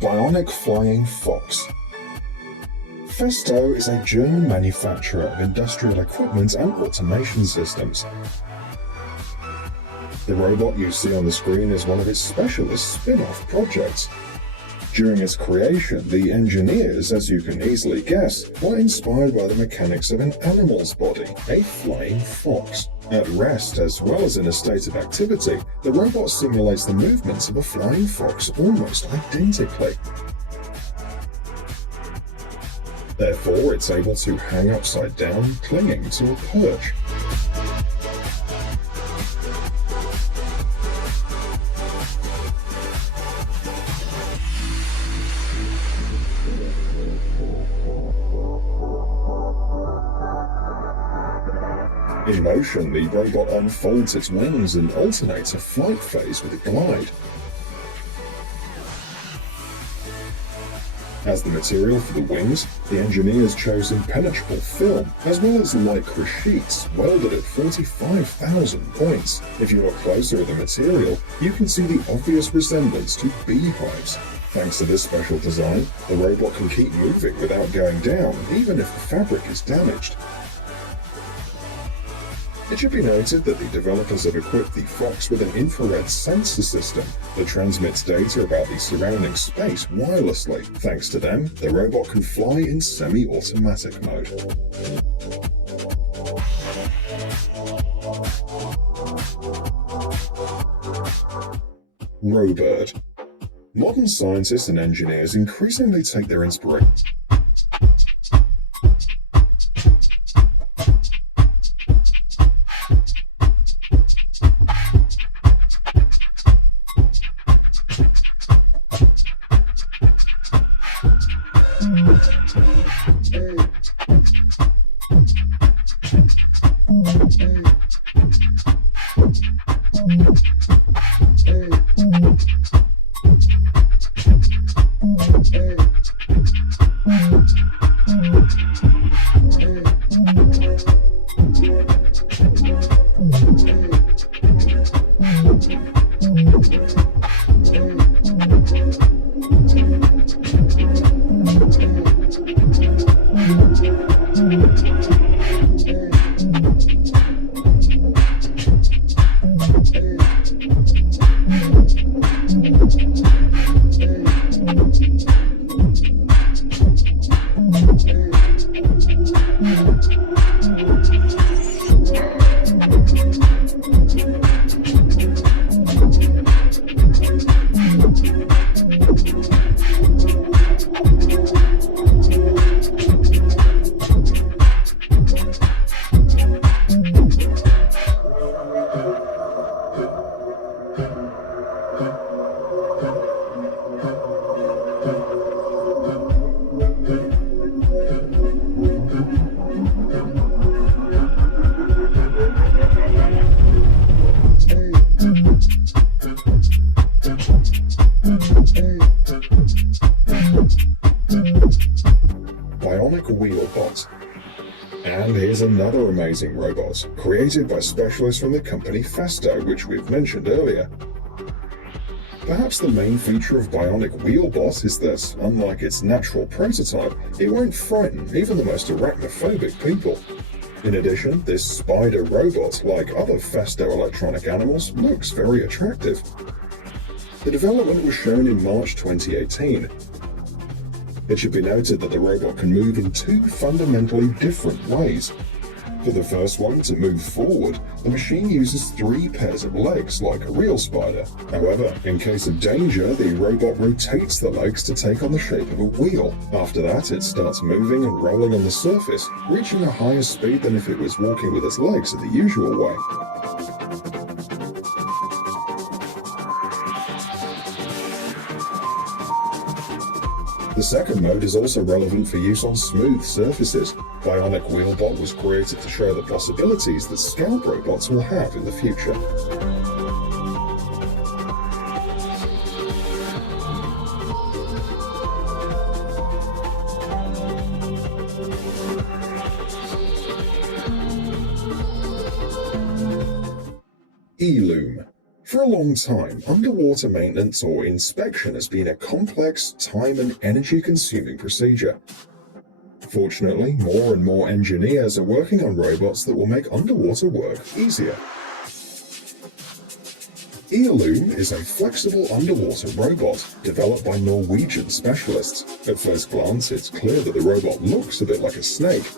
Bionic Flying Fox. Festo is a German manufacturer of industrial equipment and automation systems. The robot you see on the screen is one of its specialist spin-off projects. During its creation, the engineers, as you can easily guess, were inspired by the mechanics of an animal's body, a flying fox. At rest, as well as in a state of activity, the robot simulates the movements of a flying fox almost identically. Therefore, it's able to hang upside down, clinging to a perch. In motion, the robot unfolds its wings and alternates a flight phase with a glide. As the material for the wings, the engineers chose impenetrable film, as well as lycra sheets, welded at 45,000 points. If you look closer at the material, you can see the obvious resemblance to beehives. Thanks to this special design, the robot can keep moving without going down, even if the fabric is damaged. It should be noted that the developers have equipped the Fox with an infrared sensor system that transmits data about the surrounding space wirelessly. Thanks to them, the robot can fly in semi-automatic mode. Robird. Modern scientists and engineers increasingly take their inspiration. Bionic Wheelbot. And here's another amazing robot, created by specialists from the company Festo, which we've mentioned earlier. Perhaps the main feature of Bionic Wheelbot is that, unlike its natural prototype, it won't frighten even the most arachnophobic people. In addition, this spider robot, like other Festo electronic animals, looks very attractive. The development was shown in March 2018. It should be noted that the robot can move in two fundamentally different ways. For the first one, to move forward, the machine uses 3 pairs of legs like a real spider. However, in case of danger, the robot rotates the legs to take on the shape of a wheel. After that, it starts moving and rolling on the surface, reaching a higher speed than if it was walking with its legs in the usual way. The second mode is also relevant for use on smooth surfaces. Bionic Wheelbot was created to show the possibilities that scalp robots will have in the future. E-loom. For a long time, underwater maintenance or inspection has been a complex, time and energy-consuming procedure. Fortunately, more and more engineers are working on robots that will make underwater work easier. E-loom is a flexible underwater robot developed by Norwegian specialists. At first glance, it's clear that the robot looks a bit like a snake.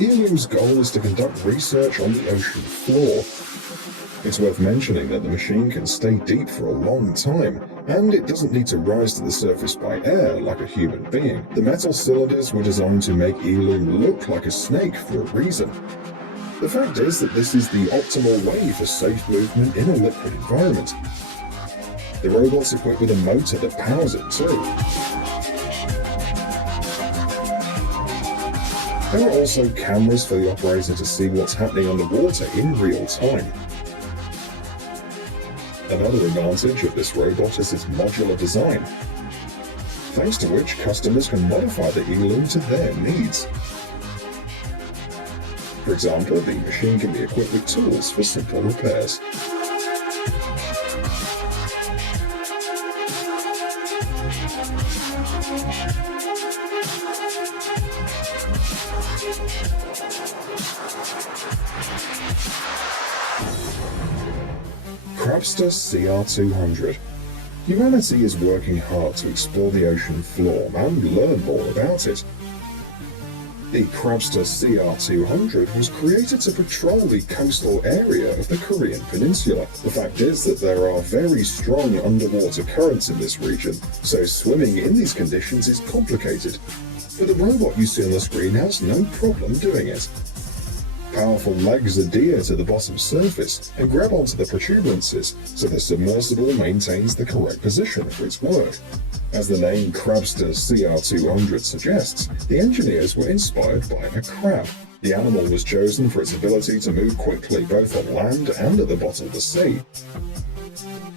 E-loom's goal is to conduct research on the ocean floor. It's worth mentioning that the machine can stay deep for a long time, and it doesn't need to rise to the surface by air like a human being. The metal cylinders were designed to make E-loom look like a snake for a reason. The fact is that this is the optimal way for safe movement in a liquid environment. The robot's equipped with a motor that powers it too. There are also cameras for the operator to see what's happening underwater in real time. Another advantage of this robot is its modular design, thanks to which customers can modify the E-loom to their needs. For example, the machine can be equipped with tools for simple repairs. Crabster CR200. Humanity is working hard to explore the ocean floor and learn more about it. The Crabster CR200 was created to patrol the coastal area of the Korean Peninsula. The fact is that there are very strong underwater currents in this region, so swimming in these conditions is complicated. But the robot you see on the screen has no problem doing it. Powerful legs adhere to the bottom surface and grab onto the protuberances, so the submersible maintains the correct position for its work. As the name Crabster CR200 suggests, the engineers were inspired by a crab. The animal was chosen for its ability to move quickly both on land and at the bottom of the sea.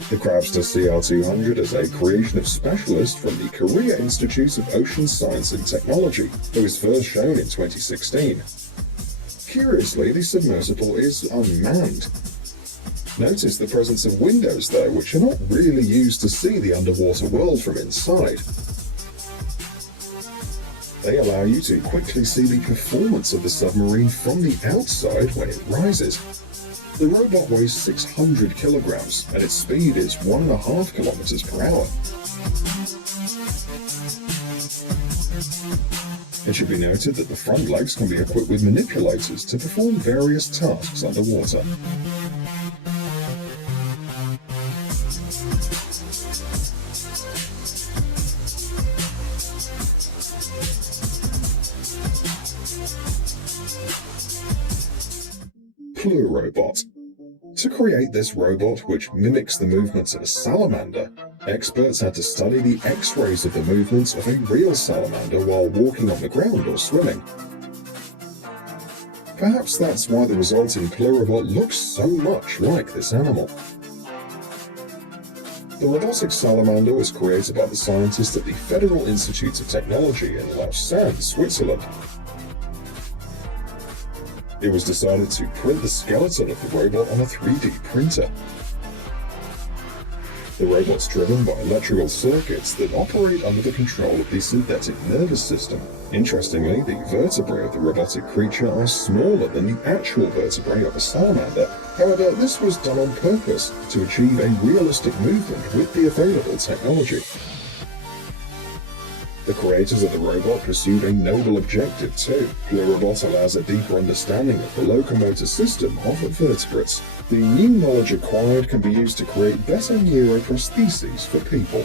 The Crabster CR200 is a creation of specialists from the Korea Institute of Ocean Science and Technology, that was first shown in 2016. Curiously, the submersible is unmanned. Notice the presence of windows though, which are not really used to see the underwater world from inside. They allow you to quickly see the performance of the submarine from the outside when it rises. The robot weighs 600 kilograms and its speed is 1.5 kilometers per hour. It should be noted that the front legs can be equipped with manipulators to perform various tasks underwater. Plurobot. To create this robot, which mimics the movements of a salamander, experts had to study the X-rays of the movements of a real salamander while walking on the ground or swimming. Perhaps that's why the resulting Plurobot looks so much like this animal. The robotic salamander was created by the scientists at the Federal Institute of Technology in Lausanne, Switzerland. It was decided to print the skeleton of the robot on a 3D printer. The robot's driven by electrical circuits that operate under the control of the synthetic nervous system. Interestingly, the vertebrae of the robotic creature are smaller than the actual vertebrae of a salamander. However, this was done on purpose to achieve a realistic movement with the available technology. The creators of the robot pursued a noble objective too. Plurobot allows a deeper understanding of the locomotor system of vertebrates. The new knowledge acquired can be used to create better neuroprostheses for people.